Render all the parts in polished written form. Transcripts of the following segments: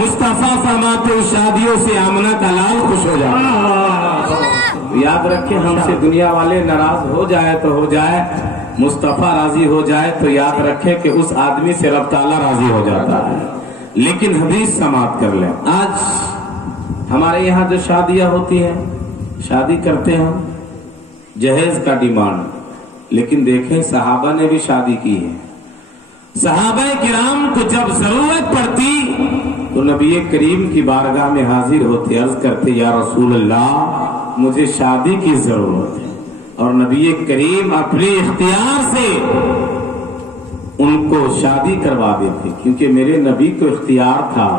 मुस्तफा फरमाते शादियों से आमना का लाल खुश हो जाए। याद रखें, हमसे दुनिया वाले नाराज हो जाए तो हो जाए, मुस्तफा राजी हो जाए तो याद रखें कि उस आदमी से रब ताला राजी हो जाता है। लेकिन हदीस समाप्त कर लें। आज हमारे यहाँ जो शादियां होती हैं, शादी करते हैं जहेज का डिमांड, लेकिन देखें सहाबा ने भी शादी की है। सहाबा किराम को जब जरूरत पड़ती तो नबी करीम की बारगाह में हाजिर होते, अर्ज करते या रसूल अल्लाह मुझे शादी की जरूरत है, और नबी करीम अपने इख्तियार से उनको शादी करवा देते, क्योंकि मेरे नबी को इख्तियार था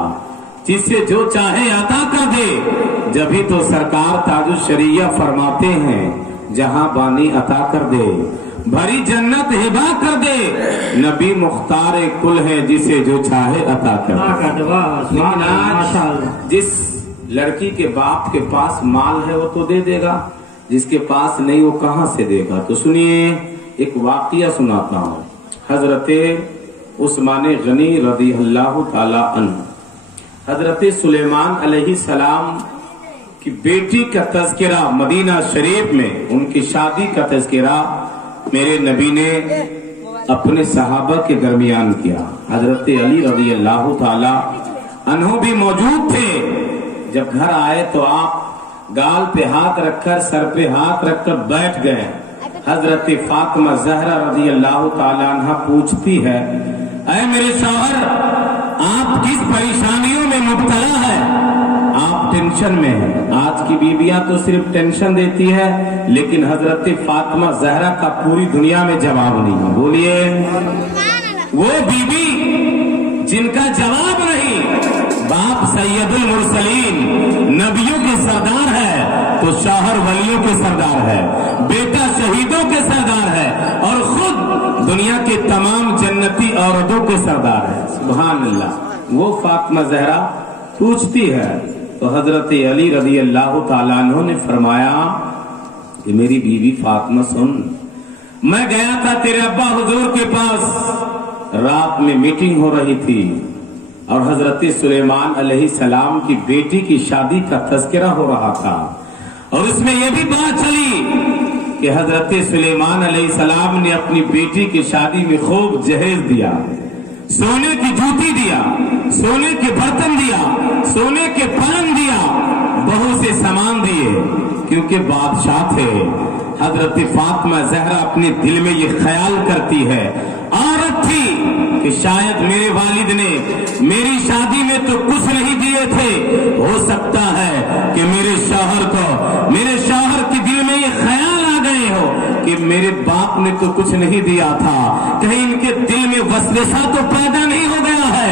जिससे जो चाहे अता कर दे। जभी तो सरकार ताजुल शरीया फरमाते हैं जहां बानी अता कर दे, भरी जन्नत हिबा कर दे, नबी मुख्तार कुल है जिसे जो चाहे अता कर दे। जिस लड़की के बाप के पास माल है वो तो दे देगा, जिसके पास नहीं वो कहां से देगा। तो सुनिए, एक वाकया सुनाता हूं। हजरते उस्मान गनी रज़ी अल्लाह ताला अन्हु, हजरते सुलेमान अलैहि सलाम की बेटी का तज़किरा मदीना शरीफ में, उनकी शादी का तज़किरा मेरे नबी ने अपने सहाबा के दरमियान किया। हजरते अली रज़ी अल्लाह ताला अन्हु भी मौजूद थे। जब घर आए तो आप गाल पे हाथ रखकर, सर पे हाथ रखकर बैठ गए। हजरत फातिमा ज़हरा रज़ी अल्लाह ताला अन्हा पूछती है, ऐ मेरे शौहर, आप किस परेशानियों में मुब्तला है? आप टेंशन में हैं। आज की बीबियां तो सिर्फ टेंशन देती है, लेकिन हजरत फातिमा ज़हरा का पूरी दुनिया में जवाब नहीं है। बोलिए, वो बीबी जिनका जवाब नहीं। बाप सैयदुल मुरसलीन, नबियों के सरदार है, तो शौहर वलियों के सरदार है, बेटा शहीदों के सरदार है, और खुद दुनिया के तमाम जन्नती औरतों के सरदार है। सुभान अल्लाह। वो फातिमा ज़हरा पूछती है तो हजरत अली रज़ी अल्लाह ताला अन्हु ने फरमाया कि मेरी बीवी फातिमा सुन, मैं गया था तेरे अब्बा हुजूर के पास, रात में मीटिंग हो रही थी और हजरत सुलेमान अलैहि सलाम की बेटी की शादी का तज़किरा हो रहा था, और उसमें यह भी बात चली कि हजरत सुलेमान अलैहि सलाम ने अपनी बेटी की शादी में खूब जहेज दिया, सोने की जूती दिया, सोने के बर्तन दिया, सोने के पलंग दिया, बहुत से सामान दिए, क्योंकि बादशाह थे। हजरत फातिमा ज़हरा अपने दिल में ये ख्याल करती है, औरत थी, कि शायद मेरे वालिद ने मेरी शादी में तो कुछ नहीं दिए थे, हो सकता है कि मेरे शौहर के दिल में ये ख्याल आ गए हो कि मेरे बाप ने तो कुछ नहीं दिया था, कहीं इनके दिल में वसवसा तो पैदा नहीं हो गया है।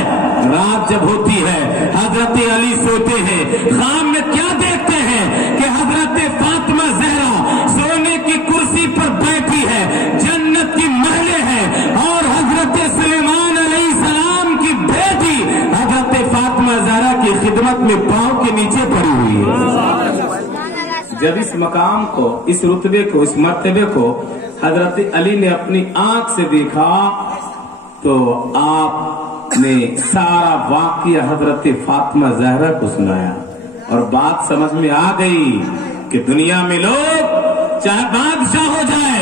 रात जब होती है, हजरत अली सोते हैं, ख्वाब में क्या देखते हैं कि हजरत फातिमा ज़हरा सोने की कुर्सी पर बैठी है, जन्नत की महलें हैं, और हजरत सुलेमान अलैहि सलाम की बेटी हजरत फातिमा ज़हरा की खिदमत में पांव के नीचे पड़ी हुई है। जब इस मकाम को, इस रुतबे को, इस मर्तबे को हजरत अली ने अपनी आंख से देखा तो आपने सारा वाकया हजरत फातिमा ज़हरा को सुनाया, और बात समझ में आ गई कि दुनिया में लोग चाहे बादशाह हो जाए,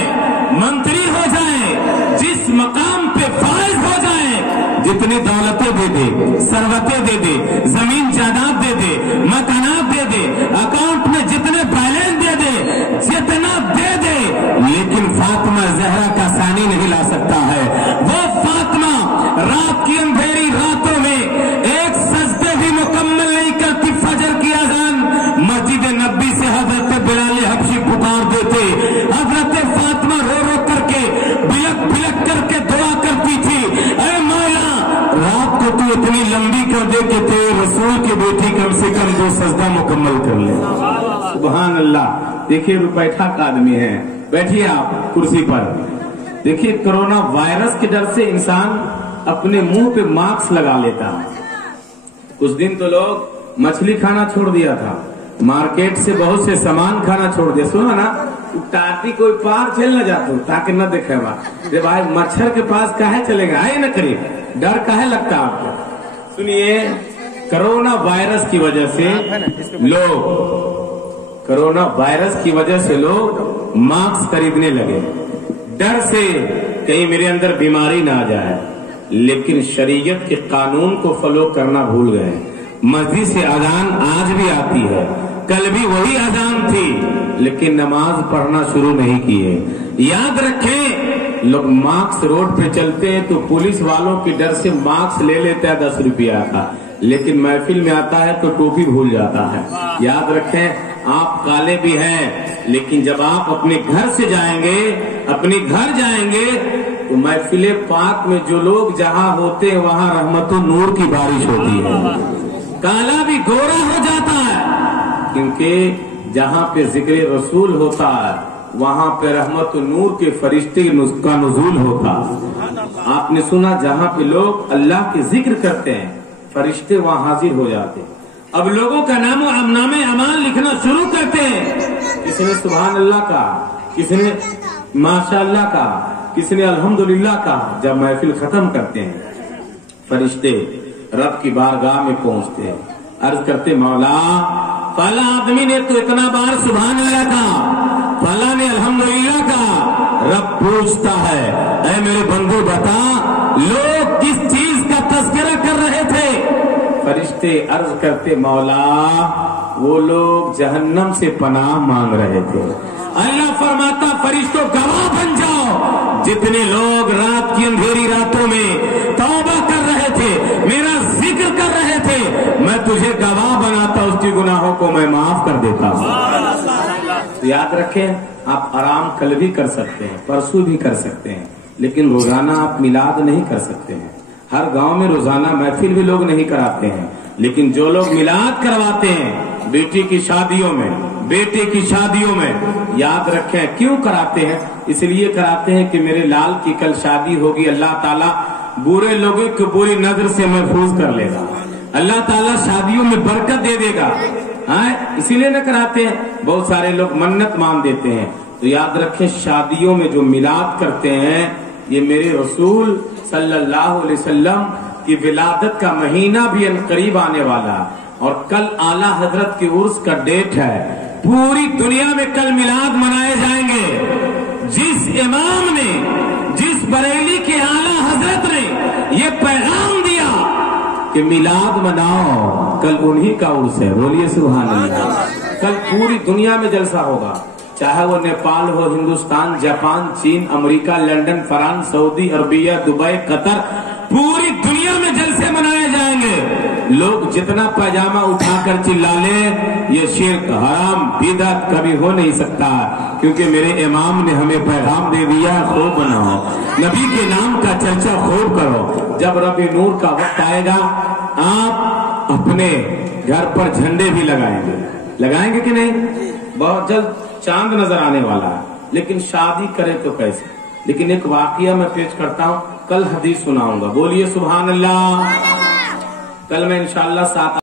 मंत्री हो जाए, जिस मकाम पे फाइज हो जाए, जितनी दौलतें दे दे, सरवतें दे दे, जमीन जायदाद दे दे, मकानात दे दे, अकाउंट में जितने बैलेंस दे दे, जितना दे दे, लेकिन फातिमा ज़हरा का सानी नहीं ला सकता है। वो फातिमा रात की अंधेरी रातों में एक सजदे भी मुकम्मल नहीं करती। फजर की अज़ान मस्जिद नबी से हजरत बिलाल हबशी पुकार देते, हजरत फातिमा रो रो करके, बिलक बिलक करके दुआ करती थी, ऐ मौला रात को तू इतनी लंबी कर दे कि तेरे रसूल की बेटी कम से कम 2 सजदा मुकम्मल कर ले। सुभान अल्लाह। देखिए रुपैठा का आदमी है, बैठिए आप कुर्सी पर। देखिए कोरोना वायरस के डर से इंसान अपने मुंह पे मास्क लगा लेता है। कुछ दिन तो लोग मछली खाना छोड़ दिया था, मार्केट से बहुत से सामान खाना छोड़ दिया। सुना ना, टाटी कोई पार चल न जातो ताकि न देखे जब भाई मच्छर के पास काहे चलेगा, आए न करीब, डर काहे लगता आपको। सुनिए, कोरोना वायरस की वजह से लोग मास्क खरीदने लगे, डर से कहीं मेरे अंदर बीमारी ना आ जाए, लेकिन शरीयत के कानून को फॉलो करना भूल गए। मस्जिद से अजान आज भी आती है, कल भी वही अजान थी, लेकिन नमाज पढ़ना शुरू नहीं किए। याद रखें, लोग मास्क रोड पे चलते हैं तो पुलिस वालों के डर से मास्क ले लेता है 10 रुपया का, लेकिन महफिल में आता है तो टोपी भूल जाता है। याद रखें, आप काले भी हैं, लेकिन जब आप अपने घर से जाएंगे तो महफिले पाक में जो लोग जहाँ होते हैं वहाँ रहमतुन नूर की बारिश होती है। काला भी गोरा हो जाता है, क्योंकि जहाँ पे जिक्र रसूल होता है वहाँ पे रहमतुन नूर के फरिश्ते का नुज़ूल होता है। आपने सुना, जहाँ पे लोग अल्लाह के जिक्र करते हैं फरिश्ते वहाँ हाजिर हो जाते हैं। अब लोगों का नामे अमाल लिखना शुरू करते हैं। किसी ने सुभान अल्लाह कहा, किसी ने माशाअल्लाह कहा, किसी ने अल्हम्दुलिल्लाह कहा। जब महफिल खत्म करते हैं, फरिश्ते रब की बारगाह में पहुंचते हैं, अर्ज करते, मौला फला आदमी ने तो इतना बार सुभान अल्लाह कहा, फला ने अल्हम्दुलिल्लाह कहा। रब पूछता है, ऐ मेरे बंधु बता, लोग किस चीज का तज़किरा कर रहे थे? फरिश्ते अर्ज करते, मौला वो लोग जहन्नम से पनाह मांग रहे थे। अल्लाह फरमाता, फरिश्तों गवाह बन जाओ, जितने लोग रात की अंधेरी रातों में तौबा कर रहे थे, मेरा जिक्र कर रहे थे, मैं तुझे गवाह बनाता, उसकी गुनाहों को मैं माफ कर देता हूँ। तो याद रखें, आप आराम कल भी कर सकते हैं, परसों भी कर सकते हैं, लेकिन रोजाना आप मिलाद नहीं कर सकते हैं। हर गांव में रोजाना महफिल भी लोग नहीं कराते हैं, लेकिन जो लोग मिलाद करवाते हैं बेटी की शादियों में, बेटे की शादियों में, याद रखें क्यों कराते हैं? इसलिए कराते हैं कि मेरे लाल की कल शादी होगी, अल्लाह ताला बुरे लोगों को बुरी नजर से महफूज कर लेगा, अल्लाह ताला शादियों में बरकत दे देगा। इसीलिए न कराते हैं। बहुत सारे लोग मन्नत मान देते हैं। तो याद रखें, शादियों में जो मिलाद करते हैं, ये मेरे रसूल सल्लल्लाहु अलैहि वसल्लम की विलादत का महीना भी अनकरीब आने वाला, और कल आला हजरत के उर्स का डेट है। पूरी दुनिया में कल मिलाद मनाए जाएंगे। जिस इमाम ने, जिस बरेली के आला हजरत ने ये पैगाम दिया कि मिलाद मनाओ, कल उन्हीं का उर्स है। बोलिए सुभान अल्लाह। कल पूरी दुनिया में जलसा होगा, चाहे वो नेपाल हो, हिंदुस्तान, जापान, चीन, America, London, France, Saudi Arabia, Dubai, Qatar, पूरी दुनिया में जलसे मनाए जाएंगे। लोग जितना पैजामा उठाकर चिल्ला ले, ये शिर्क, हराम, बिदअत कभी हो नहीं सकता, क्योंकि मेरे इमाम ने हमें पैगाम दे दिया, खूब बनाओ, नबी के नाम का चर्चा खूब करो। जब रबी नूर का वक्त आएगा, आप अपने घर पर झंडे भी लगाएंगे कि नहीं? बहुत जल्द चांद नजर आने वाला है, लेकिन शादी करे तो कैसे? लेकिन एक वाकया मैं पेश करता हूँ, कल हदीस सुनाऊंगा। बोलिए सुभान अल्लाह। कल मैं इंशाअल्लाह 7